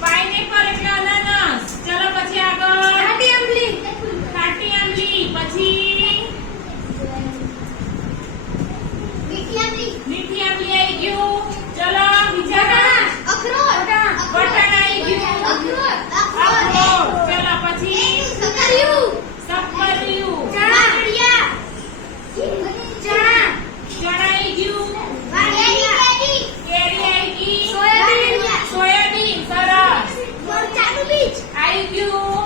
Pineapple એટલે અનાનસ. ચલો પછી આગળ ખાટી આંબલી. પછી મીઠી આંબલી આવી ગયું. ચલો બીજા વટાણા આવી ગયું. અખરોટ. ચલો પછી સક્કરિયું. ચણા આવી ગયું. કેરી આવી ગઈ. સોયાબીન. સરસ. આવી ગયું.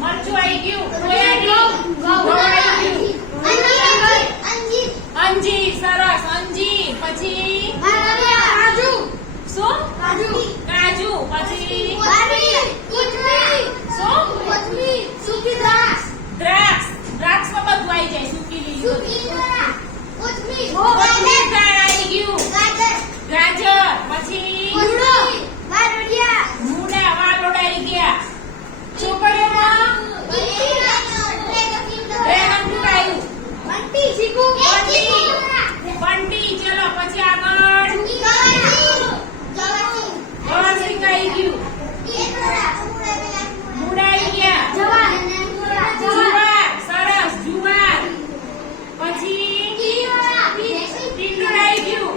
મરચું આવી ગયું. સોયાબીન. ઘઉં આવી ગયું. અંજીર. સરસ. અંજીર. પછી શું? કાજુ. પછી શું? દ્રાક્ષ. દ્રાક્ષમાં બધું આવી જાય. સૂકી લીલી. કોથમીર. આવી ગયું. ગાજર. પછી મૂળા. વાલોડ આવી ગયા. છોકરીઓમાં ડ્રેગન ફ્રૂટ આવ્યું. બંટી. ચલો પછી આગળ ગવારસિંગ આવી ગયું. મૂળા આવી ગયા. જુવાર. સરસ. જુવાર. પછી ટીંડોળ આવી ગયું.